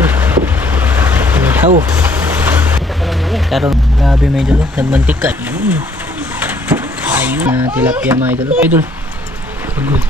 idol. Inihaw. Karong grabe mga idol. Nagmantika. Ayun na tilapia mga idol. Idol. Agoy.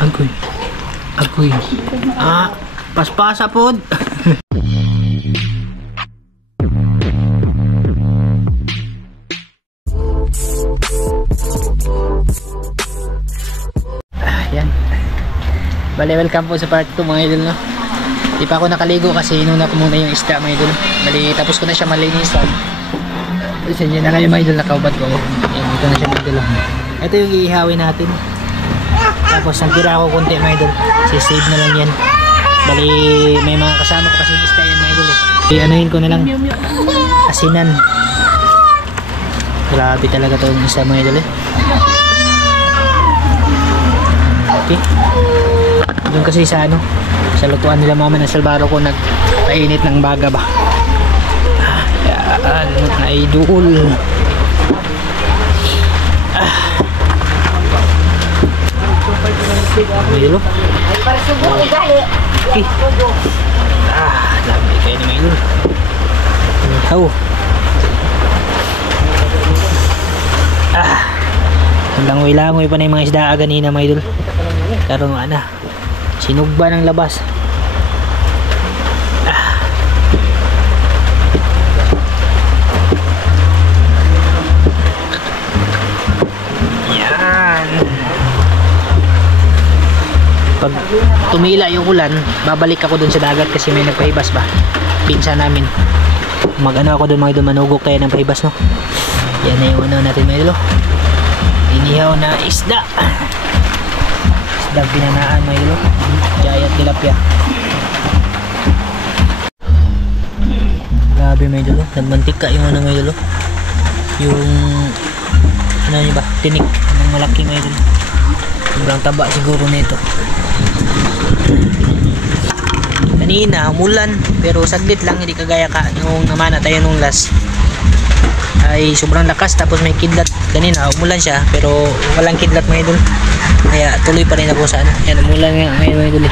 Agoy. Agoy. Ah, paspasa pod. Yan. Bale, welcome po sa part 2 mga idol, no? Di pa ako nakaligo kasi inuna ko muna yung isda mga idol. Bale, tapos ko na siya malinisan. Kasi yun na kayo mga idol, nakaubad ko. Yan, ito na siya mga idol. Ito yung iihawin natin. Tapos ang tira ko konti mga idol. Sisave na lang yan. Bale, may mga kasama ko kasi isda yan mga idol eh. Anuhin ko na lang. Asinan. Grabe talaga ito yung isda mga idol eh. Okay. Doon kasi sa ano, sa lutuan nila mama ng Salvaro ko nagpainit ng baga ba. Yan, idol. Idol. Okay. Dami kayo naman idol. Inihaw. Langoy-langoy pa na yung mga isda ganina mga idol. Karong ana, sinugba ng labas. Yan. Pag tumila yung ulan, babalik ako dun sa dagat kasi may nagpahibas ba. Pinsa namin. Mag-ano ako dun mga idol, manugok tayo ng pahibas, no? Yan na yung ano natin mga idol. Inihaw na isda. Isda pinanaan mga idol. Giant tilapia. Grabe mga idol. Nagmantika yung ano mga idol. Yung ano nyo ba? Tinik ng malaki mga idol. Sobrang taba siguro nito. Kanina umulan pero saglit lang, hindi kagaya ka yung namana tayo nung last. Ay sobrang lakas tapos may kidlat. Kanina umulan siya pero walang kidlat mga idol. Kaya tuloy pa rin ako sa ano. Yan, umulan ngayon mga idol.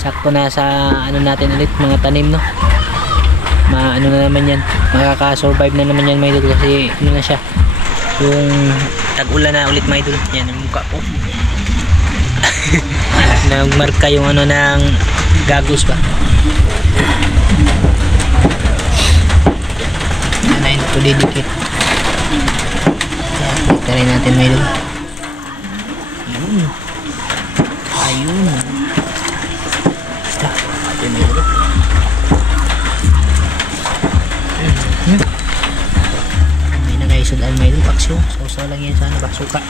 Sakto na sa ano natin ulit, mga tanim, no. Ano na naman yan, makaka-survive na naman yan mga idol kasi ano na siya, yung tag-ulan na ulit mga idol. Yan ang mukha ko. Nagmarka yung ano ng gagos ba. Yan, ito didikit. Kita rin natin mga idol. Ayun. Basta. Ayun mga idol. May nakaisudaan mga idol. Paksyo. So lang yan sana ba. Suka.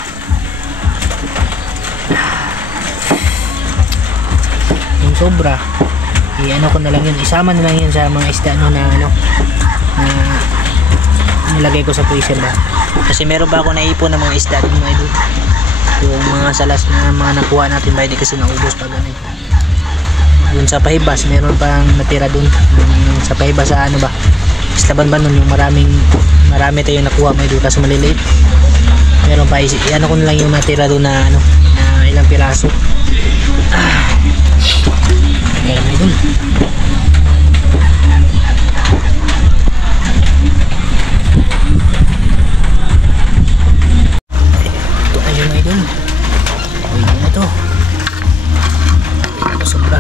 Yung sobra. I-ano ko na lang yun. Isama na lang yun sa mga isda no, na ano. Na nilagay ko sa freezer ba. Kasi meron pa ako naipon ng mga isda din mga idol. Yung mga salas na mga nakuha natin ba, hindi kasi naubos pa ganito. Dun sa Pahibas meron pang natira dun. Sa Pahibas sa ano ba, Islaban ba nun, yung marami tayong nakuha mga idol kaso maliliit. Meron pa, ano ko na lang yung natira dun na ano, na ilang piraso. Kaya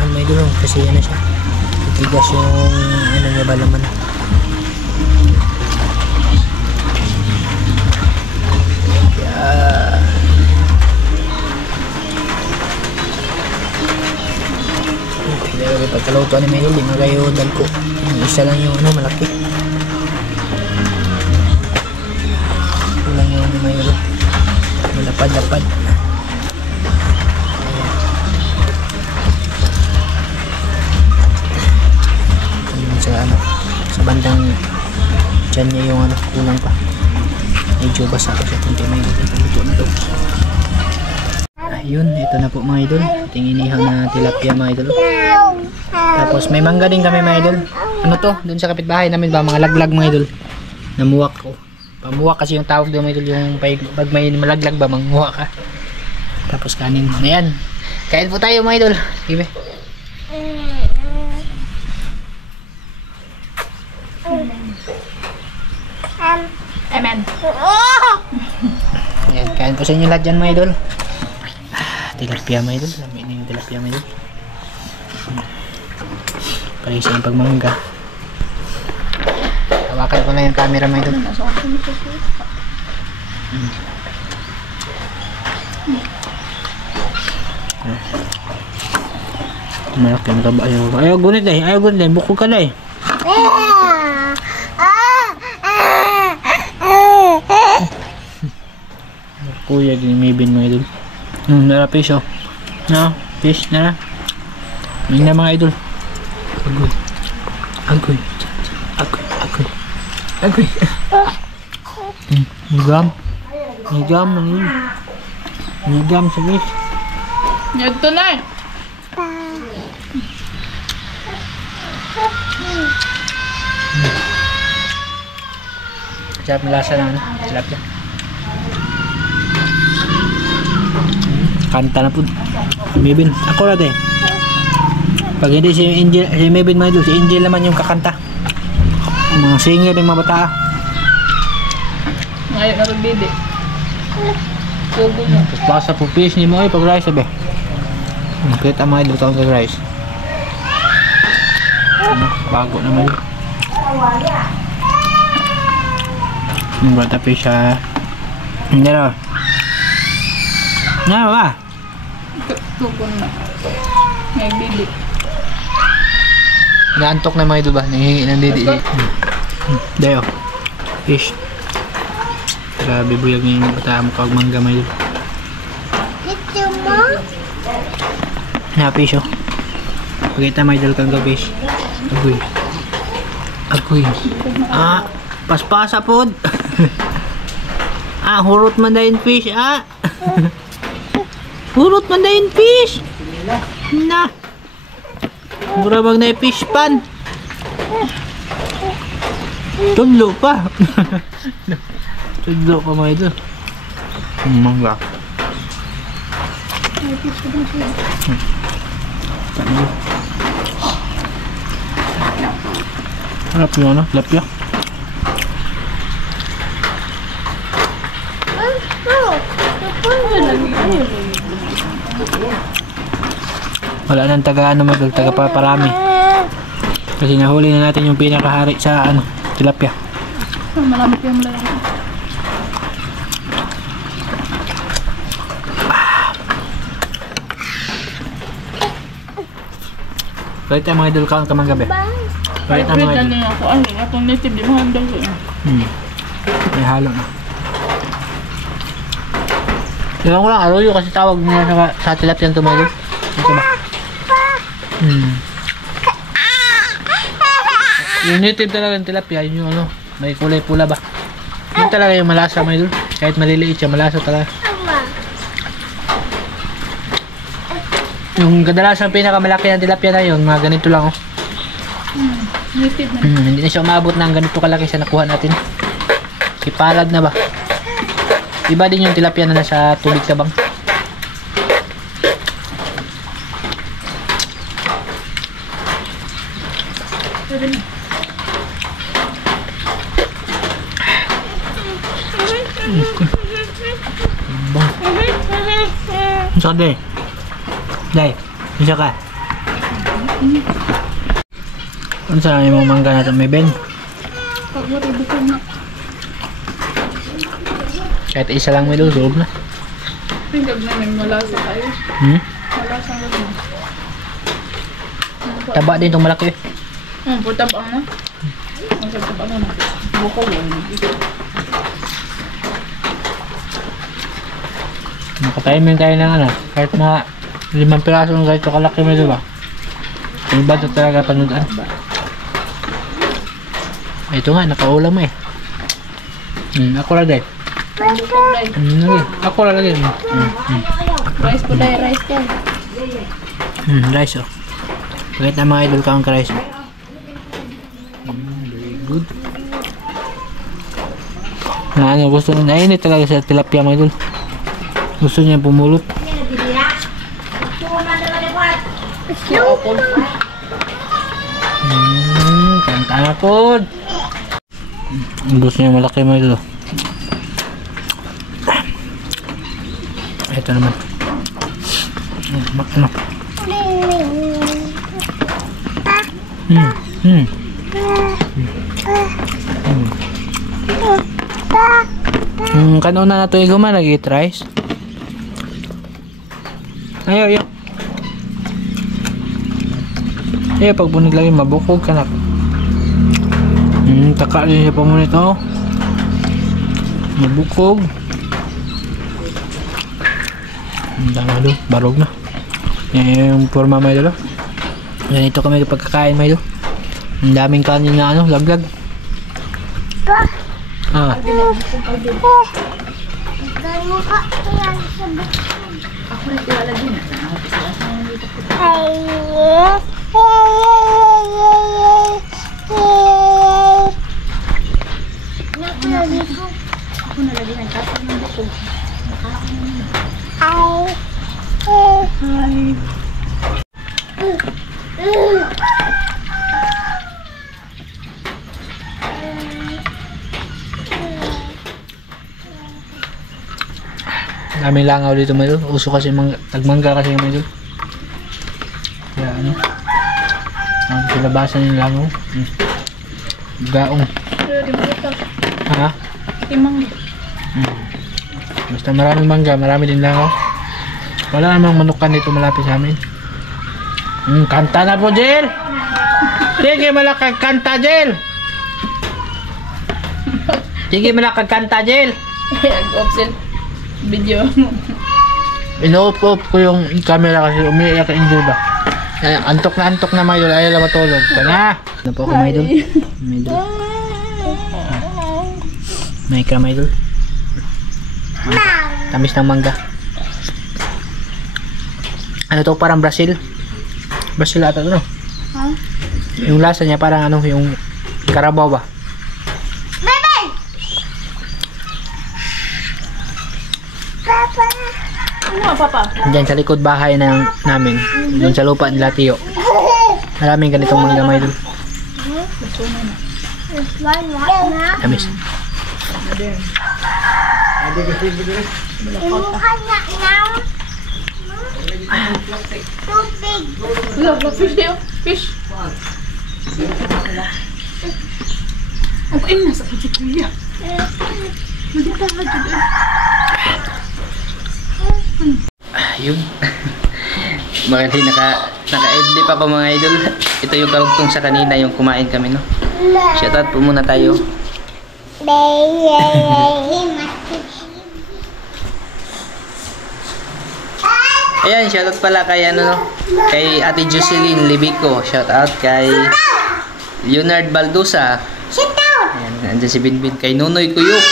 mga idol, kasi ano siya, titigas yung ano niya ba laman. Kaya pero pagkaluto ni Melo, di magayo dagko. Yung isa lang yung ano malaki. Ito lang yung ano Melo, malapad-lapad. Sa ano, sa bandang dyan niya yung ano, kulang pa. Medyo basa pa siya, kunti may luto na daw. Ayun, ito na po mga idol, ating inihaw na tilapia mga idol. Tapos may mangga din kami mga idol. Ano to, dun sa kapitbahay namin ba, mga laglag mga idol. Namuwak ko. Pamuwak kasi yung tawag doon mga idol, yung pag may malaglag ba, manguha ka. Tapos kanin, ayan. Kain po tayo mga idol. Sige. po sa inyo lahat dyan mga idol. Tilapia mga idol. Lami na yung tilapia mga idol. Parisa yung pagmangga. Hawakan ko na yung camera mga idol. Malaki ang taba. Ayaw gunit eh. Ayaw gunit eh. Bukog ka na eh. Kuya din may bin mga idol. Nara fish oh. No, fish nara. May na mga idol. Agoy. Agoy. Agoy. Agoy. Agoy. Nigam. Nigam man yun. Nigam sa fish. Ito na. Sarap na lasa na ano. Sarap na. Kanta na po. Si Mabin. Ako na din. Pag hindi si Angel, si Mabin mga idol, si Angel naman yung kakanta. Mga singer ng mga bata. Ngayon na rin bebe. Sugo na. Lasa po fish ni mo ay pag rice sabi. Kita mga idol taong pag rice. Bago naman yun. Yung bata fish ha. Hindi na. Nga ba? Sugo na. May bebe. Naantok na mga idol ba? Nangihingi ng didi. Dayo. Fish. Grabe buyag niya yung bata mo pag mangga mga idol. Ito mo? Na fish oh. Pagkita mga idol kang fish. Agoy. Agoy. Ah, paspasa po. Ah, hurot man dahin fish ah. Hurot man dahin fish. Na. Mura bag na fish pan. Tudlo pa. Tudlo pa mga idol. Mangga. Harap yun ano? Lapya. Wala nang taga ano mag taga parami. Kasi nahuli na natin yung pinakahari sa ano, tilapia. Malamit yung lalaki. Balik tayo mga idol kaon ka mga gabi. Balik tayo mga idol. Ako ay, atong native di mo handang ko. May halo na. Diba ko lang aroyo kasi tawag niya sa tilapia ito mga idol. Ito ba? Yung native talaga ng tilapia, yun yung ano, may kulay pula ba? Yun talaga yung malasa mga idol. Kahit maliliit siya, malasa talaga. Yung kadalasan pinakamalaki ng tilapia na yun, mga ganito lang oh. Native na. Hindi na siya umabot ng ganito kalaki sa nakuha natin. Ipalad na ba? Iba din yung tilapia na nasa tubig tabang. Isa ka day. Day, isa ka. Ano saan yung mga mangga natin may ben? Pag maribukong na. Kahit isa lang may lusob na. Tingag na may malasa tayo. Malasa nga din. Taba din itong malaki. Putabang na. Ang tabang na. Bukaw yun. Nakatiming tayo ng ano. Kahit mga 5 piraso ng ganito kalaki mo diba? Iba ito talaga panudaan. Ito nga, nakaulam mo eh. Ako lang dahil. Ako lang lagi. Rice po tayo, rice yan. Rice oh. Bakit na mga idol ka ang rice oh. Very good. Na ano, gusto nyo, nainit talaga sa tilapia mga idol. Gusto niya pumulot. Kanta na po. Gusto niya malaki mga idol. Ito naman. Ano? Kanuna na ito yung guma, nag-eat rice. Ayaw. Ayaw, pag bunig lagi, mabukog ka na. Taka rin siya pa muna ito. Mabukog. Dama doon, barog na. Yan yung forma may dalo. Yan ito kami pagkakain may dalo. Ang daming kanin na ano, laglag. Ako rin tiwala din. Ako nalagyan ng kapal ng bukog. Daming langaw dito may dalo. Uso kasi tagmangga kasi may dalo. Kaya ano? Ang pilabasan yung langaw. Gaong. Pero di mo ito. Ha? Timang. Basta maraming mangga, marami din langaw. Wala namang manukan dito malapit sa amin. Kanta na po, Jill! Sige, malakag kanta, Jill! Sige, malakag kanta, Jill! Nag-offset video mo. Ino-off ko yung camera kasi umiiyak ka inyo ba? Antok na may idol, ayaw lang matulog. Tana! Ano po ako may idol? May idol. May ka may idol. Tamis ng mangga. Ano to, parang Brazil? Brazil ata to, no? Huh? Yung lasa niya parang ano, yung Carabao ba? Ano, Papa? Diyan sa likod bahay namin, doon sa lupa nila Tiyo. Maraming ganitong mangga may idol. Tamis. Love, fish tayo. Fish. Ang pain nasa puti kuya. Yun. Bakit naka-idli pa mga idol. Ito yung karugtong sa kanina yung kumain kami, no? Shoutout po muna tayo. Ayan, shoutout pala kay ano, no? Kay Ate Jocelyn Libico. Shoutout kay Leonard Baldusa. Ayan, andyan si Binbin. Kay Nunoy Kuyuk.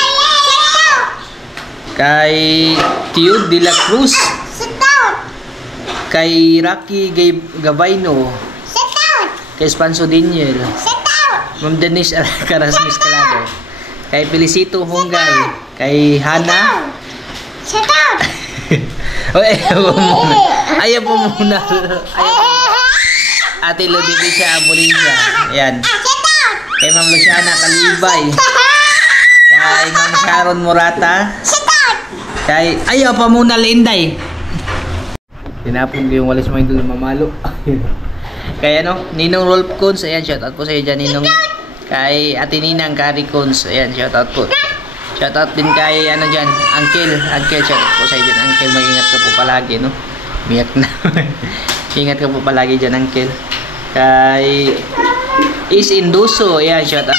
Kay Tiud de la Cruz. Kay Rocky Gabayno. Kay Spanso Daniel. Ma'am Denise Alcaraz Miscalado. Kay Felicito Hungay. Kay Hana. Ayaw po muna. Ate Ludivicia Abolincia. Ayan. Kay Ma'am Luciana Kalibay. Kay Ma'am Sharon Morata. Kay ayaw pa muna Linday. Tinapon ko yung walis mo yung mamalo. Kay ano, Ninong Rolf Cons. Ayan, shoutout po sa iyo dyan, Ninong. Kay Ate Ninang Kari Cons. Ayan, shoutout po. Shoutout din kay ano dyan, Uncle, shoutout po sa iyo dyan, Uncle. Mag-ingat ka po palagi, no? Miyak na. Ingat ka po palagi dyan, Uncle. Kay Is Induso. Ayan, shoutout.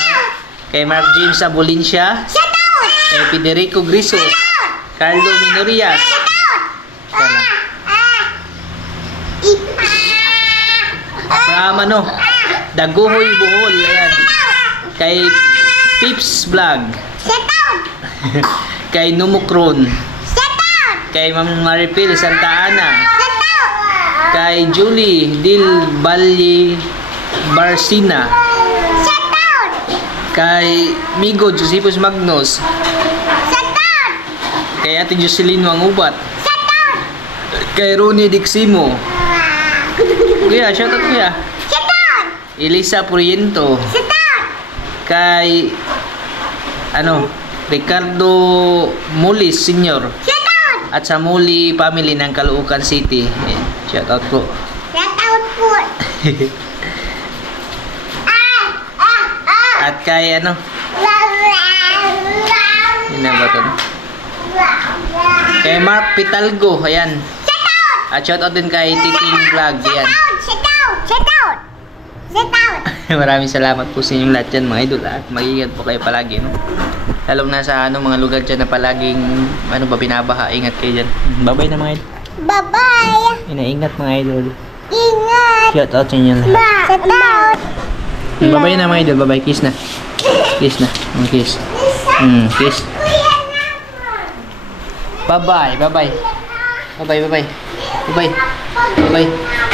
Kay Mark James Abolincia. Kay Federico Griso. Carlo Minorias. From ano, Daguhoy, Bohol. Ayan. Kay Pips Vlog. Kay Numukron. Kay Ma'am Maripil Santa Ana. Kay Julie Dil Balli Barsina. Kay Migo Josepus Magnus. Kay Ate Jocelyn Wangubat. Kay Ronnie Diximo. Kuya, shoutout kuya. Elisa Puriento. Kay ano, Ricardo Mulis Senior. At sa Muli family ng Caloocan City. Ayan, shout out po. Shout out po. At kay ano? Yun na ba ito? Kay Mark Pitalgo. Ayan. At shout out din kay Titing Vlog. Ayan. Shout out. Maraming salamat po sa inyong lahat dyan mga idol. At mag-ingat po kayo palagi. No? Lalong nasa mga lugar dyan na palaging binabaha. Ingat kayo dyan. Bye-bye na mga idol. Bye-bye. Inaingat mga idol. Ingat. Shout out sa inyo lahat. Shout out. Bye-bye na mga idol. Bye-bye. Kiss na. Kiss na. Kiss. Kiss. Bye-bye. Bye-bye. Bye-bye. Bye-bye. Bye-bye. Bye-bye.